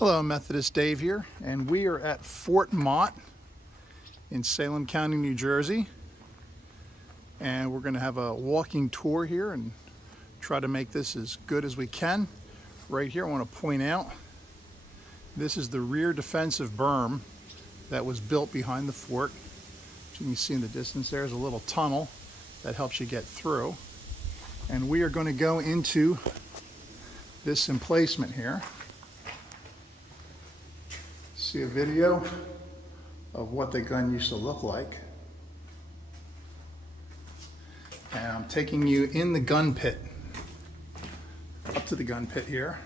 Hello, Methodist Dave here, and we are at Fort Mott in Salem County, New Jersey. And we're going to have a walking tour here and try to make this as good as we can. Right here, I want to point out, this is the rear defensive berm that was built behind the fort. As you can see in the distance, there's a little tunnel that helps you get through. And we are going to go into this emplacement here. See a video of what the gun used to look like. And I'm taking you in the gun pit, up to the gun pit here.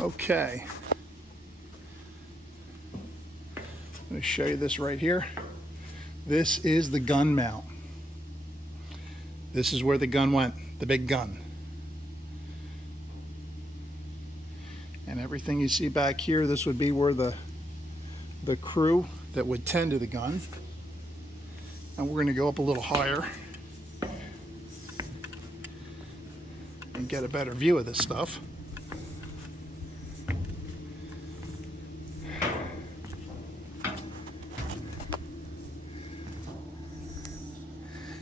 Okay, I'm going to show you this right here. This is the gun mount. This is where the gun went, the big gun. And everything you see back here, this would be where the crew that would tend to the gun. And we're going to go up a little higher and get a better view of this stuff.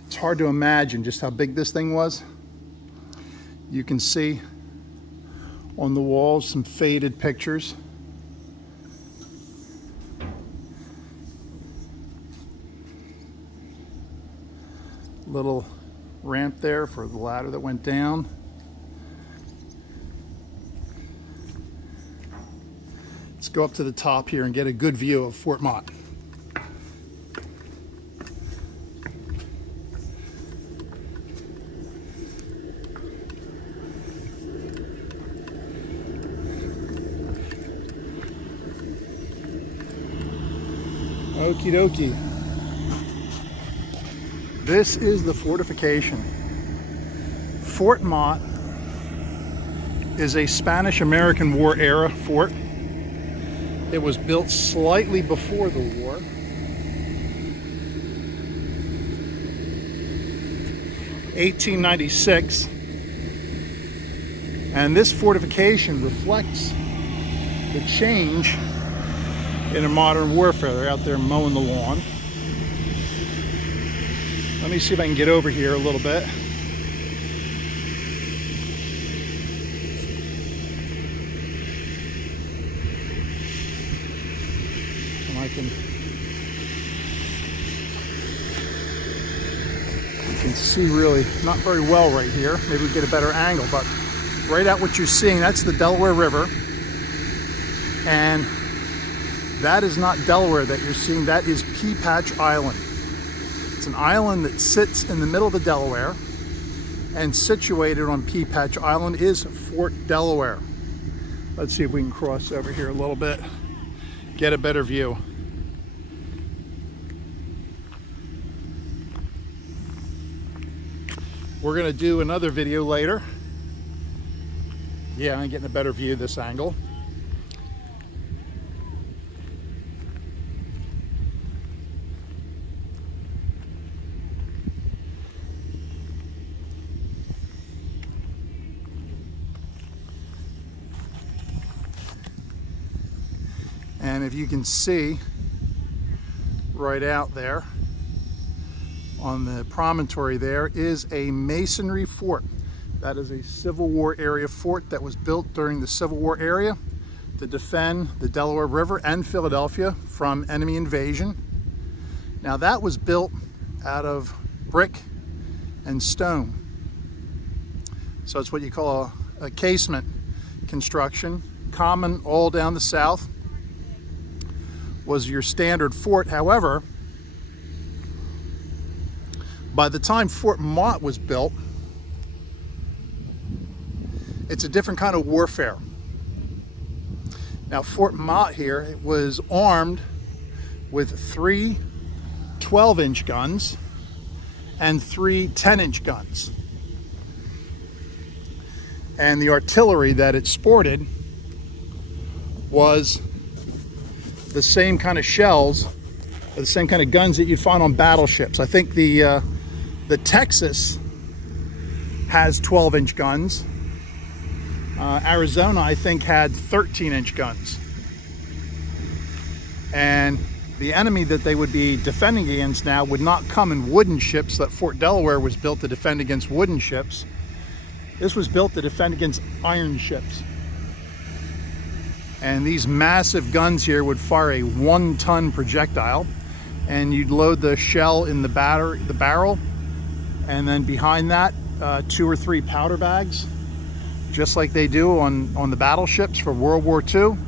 It's hard to imagine just how big this thing was. You can see on the walls some faded pictures. Little ramp there for the ladder that went down. Let's go up to the top here and get a good view of Fort Mott. Okie dokie. This is the fortification. Fort Mott is a Spanish-American War era fort. It was built slightly before the war. 1896. And this fortification reflects the change in a modern warfare. They're out there mowing the lawn. Let me see if I can get over here a little bit. And I can, you can see really not very well right here. Maybe we get a better angle, but right at what you're seeing, that's the Delaware River. And that is not Delaware that you're seeing, that is Pea Patch Island. It's an island that sits in the middle of the Delaware, and situated on Pea Patch Island is Fort Delaware. Let's see if we can cross over here a little bit, get a better view. We're gonna do another video later. Yeah, I'm getting a better view of this angle. And if you can see right out there on the promontory, there is a masonry fort. That is a Civil War area fort that was built during the Civil War area to defend the Delaware River and Philadelphia from enemy invasion. Now that was built out of brick and stone. So it's what you call a casement construction, common all down the South. Was your standard fort. However, by the time Fort Mott was built, it's a different kind of warfare. Now Fort Mott here was armed with 3 12-inch guns and 3 10-inch guns. And the artillery that it sported was the same kind of shells, or the same kind of guns that you'd find on battleships. I think the Texas has 12-inch guns. Arizona, I think, had 13-inch guns. And the enemy that they would be defending against now would not come in wooden ships. That Fort Delaware was built to defend against wooden ships. This was built to defend against iron ships. And these massive guns here would fire a 1-ton projectile, and you'd load the shell in the barrel, and then behind that 2 or 3 powder bags, just like they do on the battleships for World War II.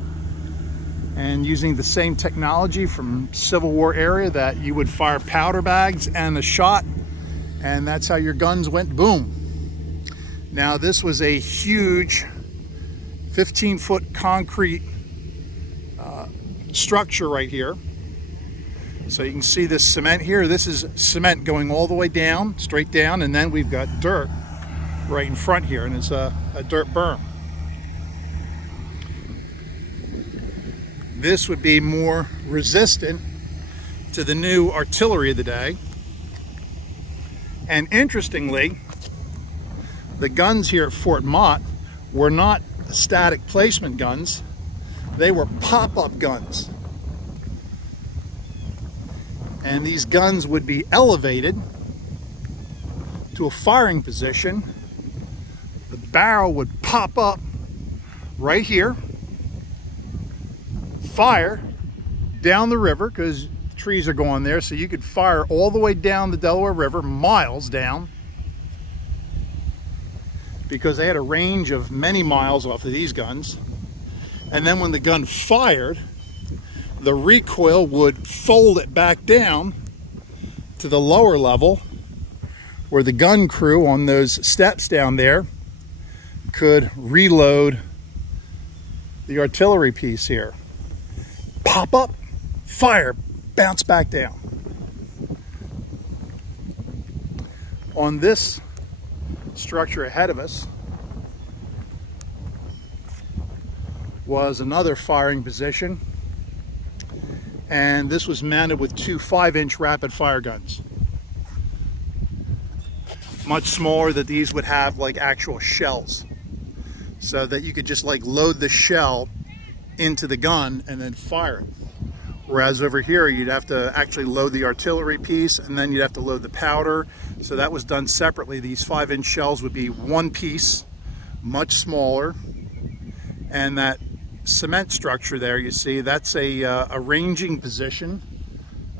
And using the same technology from Civil War era, that you would fire powder bags and a shot, and that's how your guns went boom. Now this was a huge 15-foot concrete structure right here. So you can see this cement here. This is cement going all the way down, straight down, and then we've got dirt right in front here, and it's a dirt berm. This would be more resistant to the new artillery of the day. And interestingly, the guns here at Fort Mott were not static placement guns. They were pop-up guns. And these guns would be elevated to a firing position. The barrel would pop up right here, fire down the river, because trees are going there, so you could fire all the way down the Delaware River, miles down, because they had a range of many miles off of these guns. And then when the gun fired, the recoil would fold it back down to the lower level, where the gun crew on those steps down there could reload the artillery piece here. Pop up, fire, bounce back down. On this structure ahead of us was another firing position, and this was mounted with 2 5-inch rapid fire guns. Much smaller, that these would have like actual shells, so that you could just like load the shell into the gun and then fire it. Whereas over here, you'd have to actually load the artillery piece, and then you'd have to load the powder. So that was done separately. These 5-inch shells would be one piece, much smaller. And that cement structure there, you see, that's a ranging position,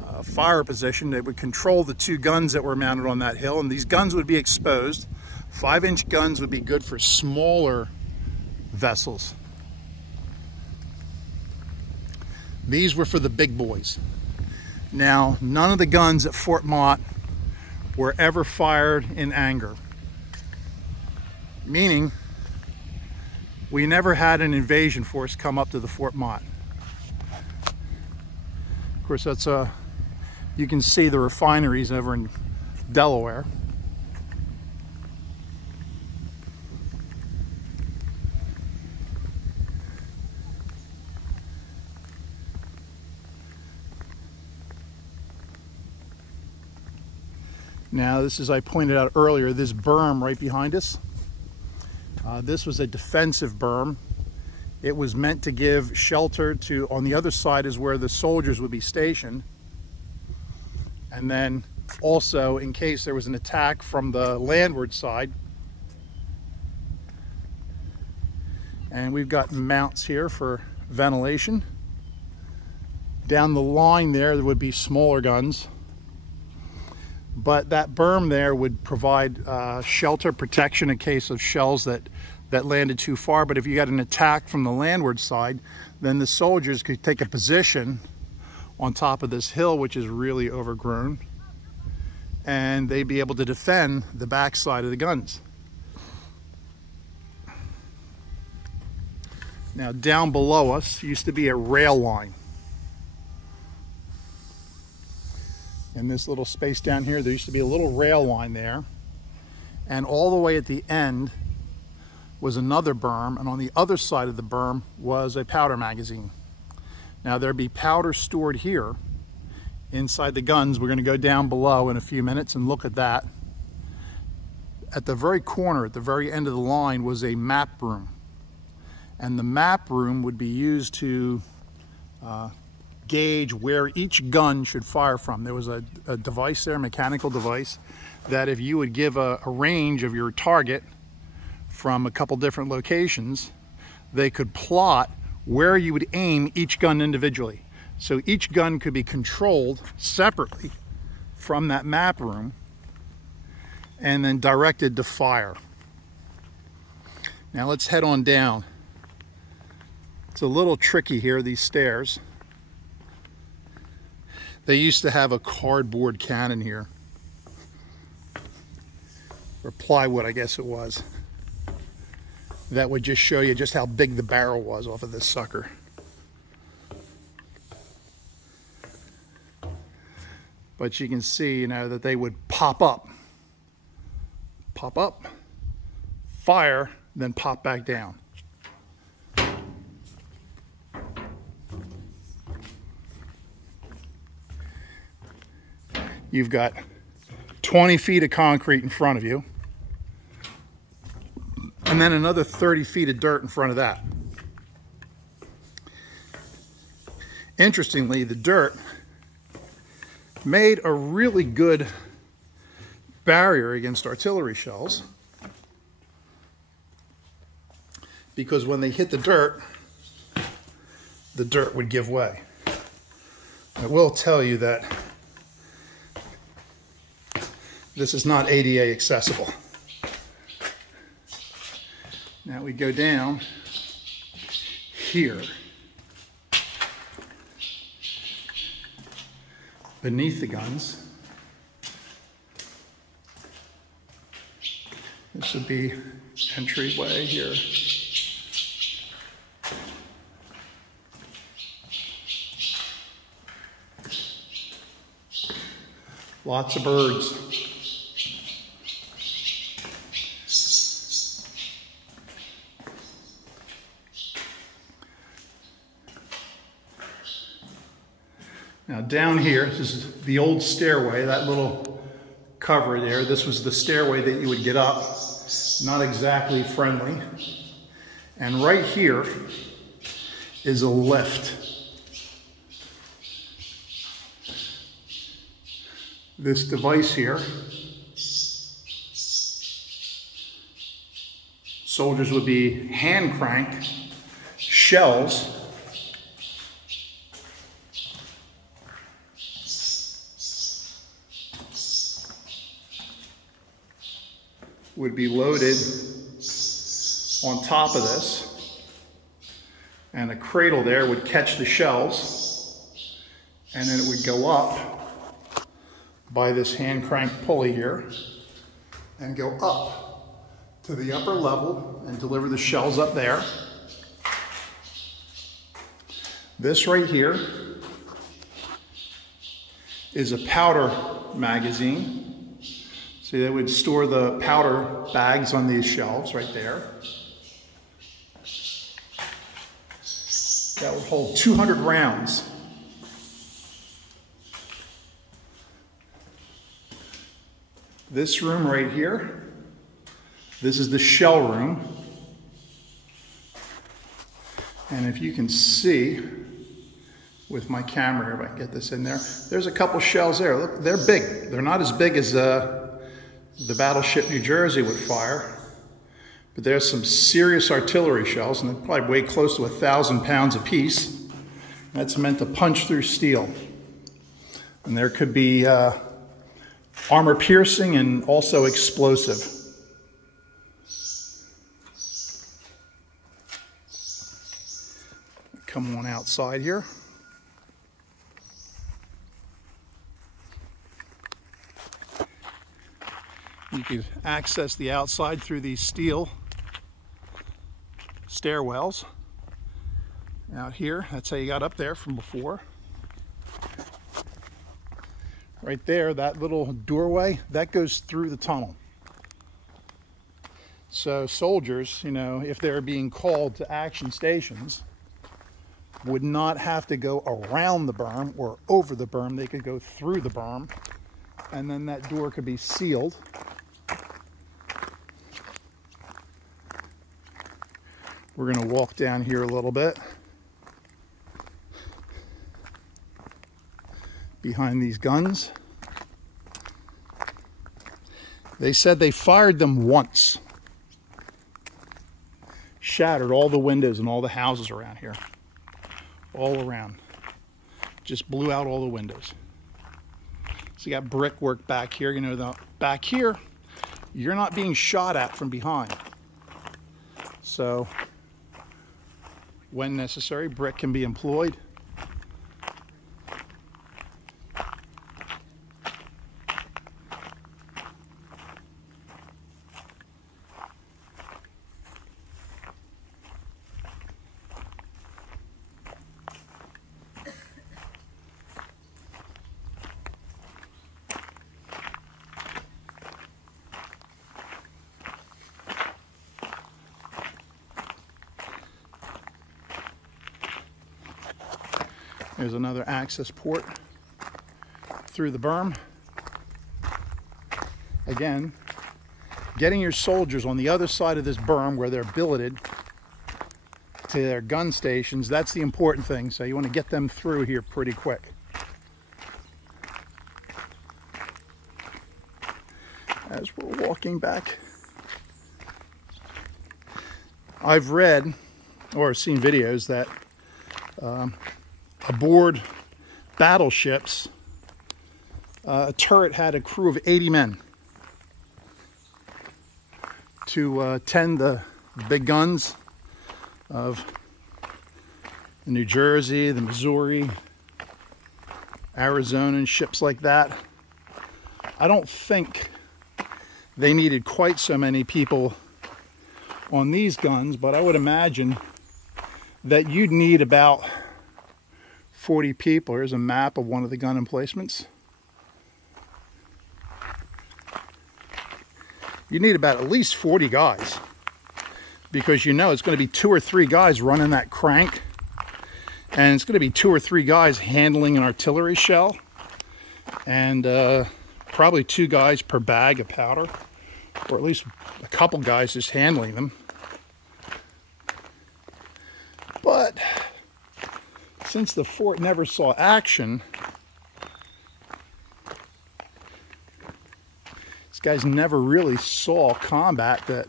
a fire position that would control the 2 guns that were mounted on that hill. And these guns would be exposed. 5-inch guns would be good for smaller vessels. These were for the big boys. Now, none of the guns at Fort Mott were ever fired in anger. Meaning, we never had an invasion force come up to the Fort Mott. Of course, that's you can see the refineries over in Delaware. Now, this is, I pointed out earlier, this berm right behind us. This was a defensive berm. It was meant to give shelter to, on the other side is where the soldiers would be stationed. And then also, in case there was an attack from the landward side. And we've got mounts here for ventilation. Down the line there would be smaller guns. But that berm there would provide shelter protection in case of shells that landed too far. But if you got an attack from the landward side, then the soldiers could take a position on top of this hill, which is really overgrown, and they'd be able to defend the backside of the guns. Now, down below us used to be a rail line. In this little space down here, there used to be a little rail line there. And all the way at the end was another berm, and on the other side of the berm was a powder magazine. Now there'd be powder stored here inside the guns. We're going to go down below in a few minutes and look at that. At the very corner, at the very end of the line, was a map room. And the map room would be used to gauge where each gun should fire from. There was a device there, a mechanical device, that if you would give a range of your target from a couple different locations, they could plot where you would aim each gun individually. So each gun could be controlled separately from that map room and then directed to fire. Now let's head on down. It's a little tricky here, these stairs. They used to have a cardboard cannon here, or plywood, I guess it was. That would just show you just how big the barrel was off of this sucker. But you can see, you know, that they would pop up, fire, then pop back down. You've got 20 feet of concrete in front of you, and then another 30 feet of dirt in front of that. Interestingly, the dirt made a really good barrier against artillery shells, because when they hit the dirt would give way. I will tell you that this is not ADA accessible. Now we go down here. Beneath the guns. This would be entryway here. Lots of birds. Now down here, this is the old stairway, that little cover there. This was the stairway that you would get up. Not exactly friendly. And right here is a lift. This device here, soldiers would be hand crank shells would be loaded on top of this, and a cradle there would catch the shells, and then it would go up by this hand crank pulley here and go up to the upper level and deliver the shells up there. This right here is a powder magazine. See, they would store the powder bags on these shelves right there. That would hold 200 rounds. This room right here, this is the shell room. And if you can see with my camera, if I can get this in there, there's a couple shells there. Look, they're big. They're not as big as the battleship New Jersey would fire, but there's some serious artillery shells, and they probably weigh close to 1,000 pounds a piece. That's meant to punch through steel. And there could be armor piercing and also explosive. Come on outside here. You could access the outside through these steel stairwells. Out here, that's how you got up there from before. Right there, that little doorway, that goes through the tunnel. So soldiers, you know, if they're being called to action stations, would not have to go around the berm or over the berm. They could go through the berm, and then that door could be sealed. We're going to walk down here a little bit behind these guns. They said they fired them once. Shattered all the windows in all the houses around here. All around. Just blew out all the windows. So you got brickwork back here. You know, back here, you're not being shot at from behind. So, when necessary, brick can be employed. There's another access port through the berm. Again, getting your soldiers on the other side of this berm where they're billeted to their gun stations, that's the important thing. So you want to get them through here pretty quick. As we're walking back, I've read or seen videos that aboard battleships, a turret had a crew of 80 men to tend the big guns of the New Jersey, the Missouri, Arizona, and ships like that. I don't think they needed quite so many people on these guns, but I would imagine that you'd need about 40 people. Here's a map of one of the gun emplacements. You need about at least 40 guys, because you know it's going to be 2 or 3 guys running that crank, and it's going to be 2 or 3 guys handling an artillery shell, and probably 2 guys per bag of powder, or at least a couple guys just handling them. But since the fort never saw action, these guys never really saw combat that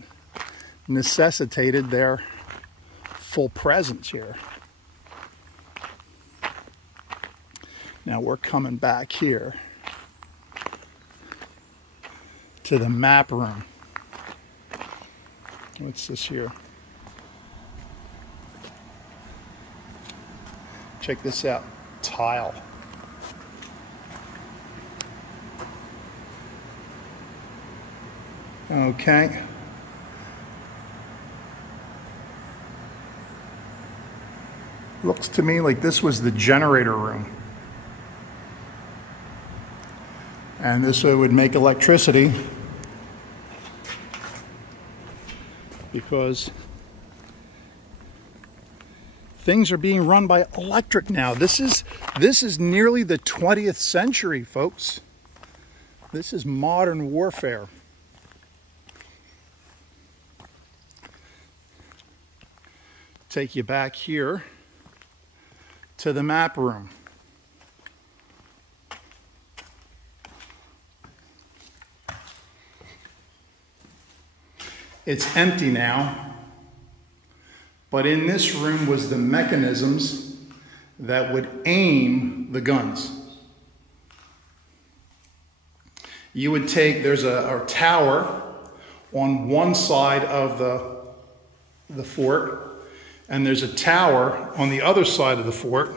necessitated their full presence here. Now we're coming back here to the map room. What's this here? Check this out, tile. Okay. Looks to me like this was the generator room. And this would make electricity because things are being run by electric now. This is nearly the 20th century, folks. This is modern warfare. Take you back here to the map room. It's empty now. But in this room was the mechanisms that would aim the guns. You would take, there's a tower on one side of the fort, and there's a tower on the other side of the fort.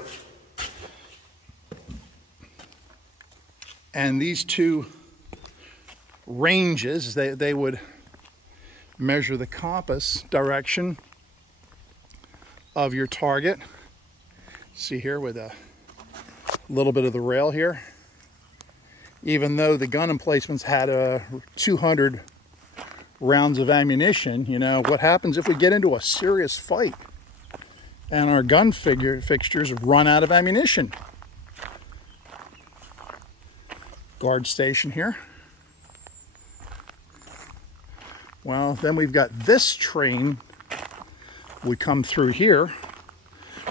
And these two ranges, they would measure the compass direction of your target. See here with a little bit of the rail here. Even though the gun emplacements had 200 rounds of ammunition. You know, what happens if we get into a serious fight and our gun fixtures run out of ammunition? Guard station here. Well, then we've got this train would come through here.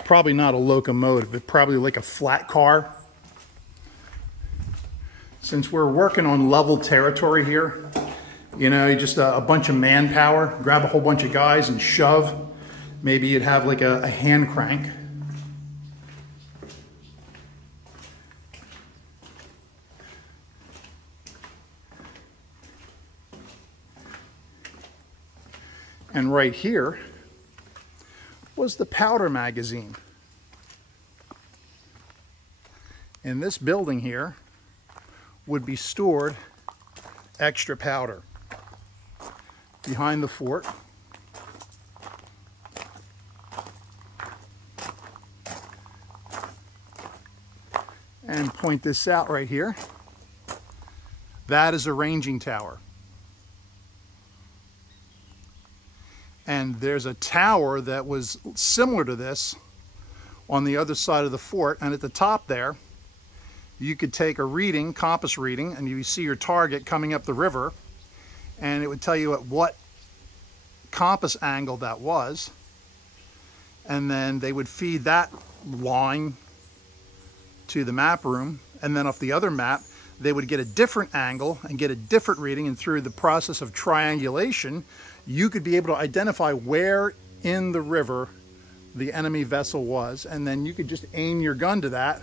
Probably not a locomotive, but probably like a flat car. Since we're working on level territory here, you know, just a bunch of manpower, grab a whole bunch of guys and shove. Maybe you'd have like a hand crank. And right here was the powder magazine. In this building here would be stored extra powder behind the fort. And point this out right here. That is a ranging tower. And there's a tower that was similar to this on the other side of the fort, and at the top there you could take a reading, compass reading, and you see your target coming up the river, and it would tell you at what compass angle that was, and then they would feed that line to the map room, and then off the other map they would get a different angle and get a different reading, and through the process of triangulation you could be able to identify where in the river the enemy vessel was, and then you could just aim your gun to that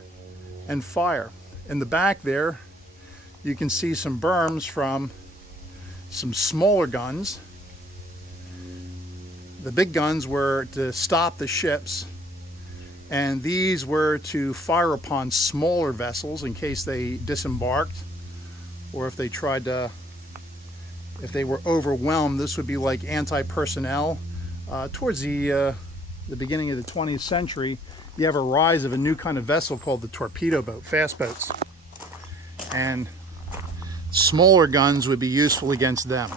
and fire. In the back there you can see some berms from some smaller guns. The big guns were to stop the ships, and these were to fire upon smaller vessels in case they disembarked, or if they tried to, if they were overwhelmed. This would be like anti-personnel. Towards the beginning of the 20th century, you have a rise of a new kind of vessel called the torpedo boat, fast boats. And smaller guns would be useful against them.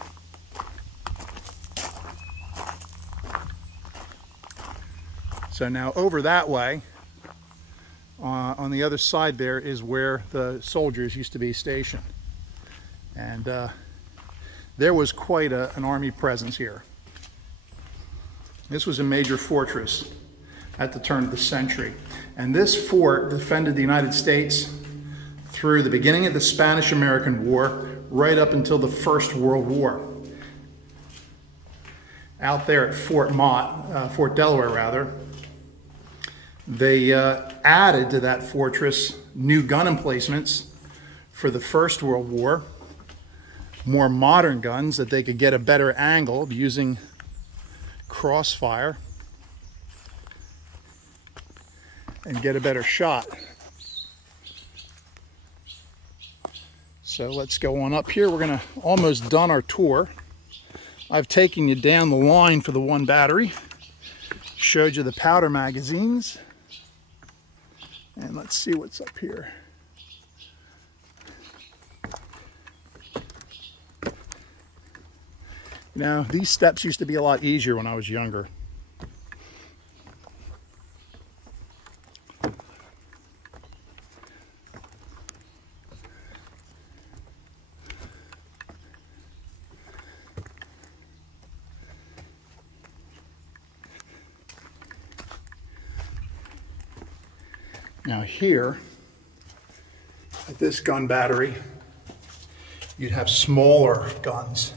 So now over that way, on the other side there is where the soldiers used to be stationed. And there was quite an army presence here. This was a major fortress at the turn of the century. And this fort defended the United States through the beginning of the Spanish-American War right up until the First World War. Out there at Fort Mott, Fort Delaware rather, they added to that fortress new gun emplacements for the First World War, more modern guns that they could get a better angle using crossfire and get a better shot. So let's go on up here. We're gonna almost done our tour. I've taken you down the line for the one battery, showed you the powder magazines, and let's see what's up here. Now, these steps used to be a lot easier when I was younger. Now here, at this gun battery, you'd have smaller guns.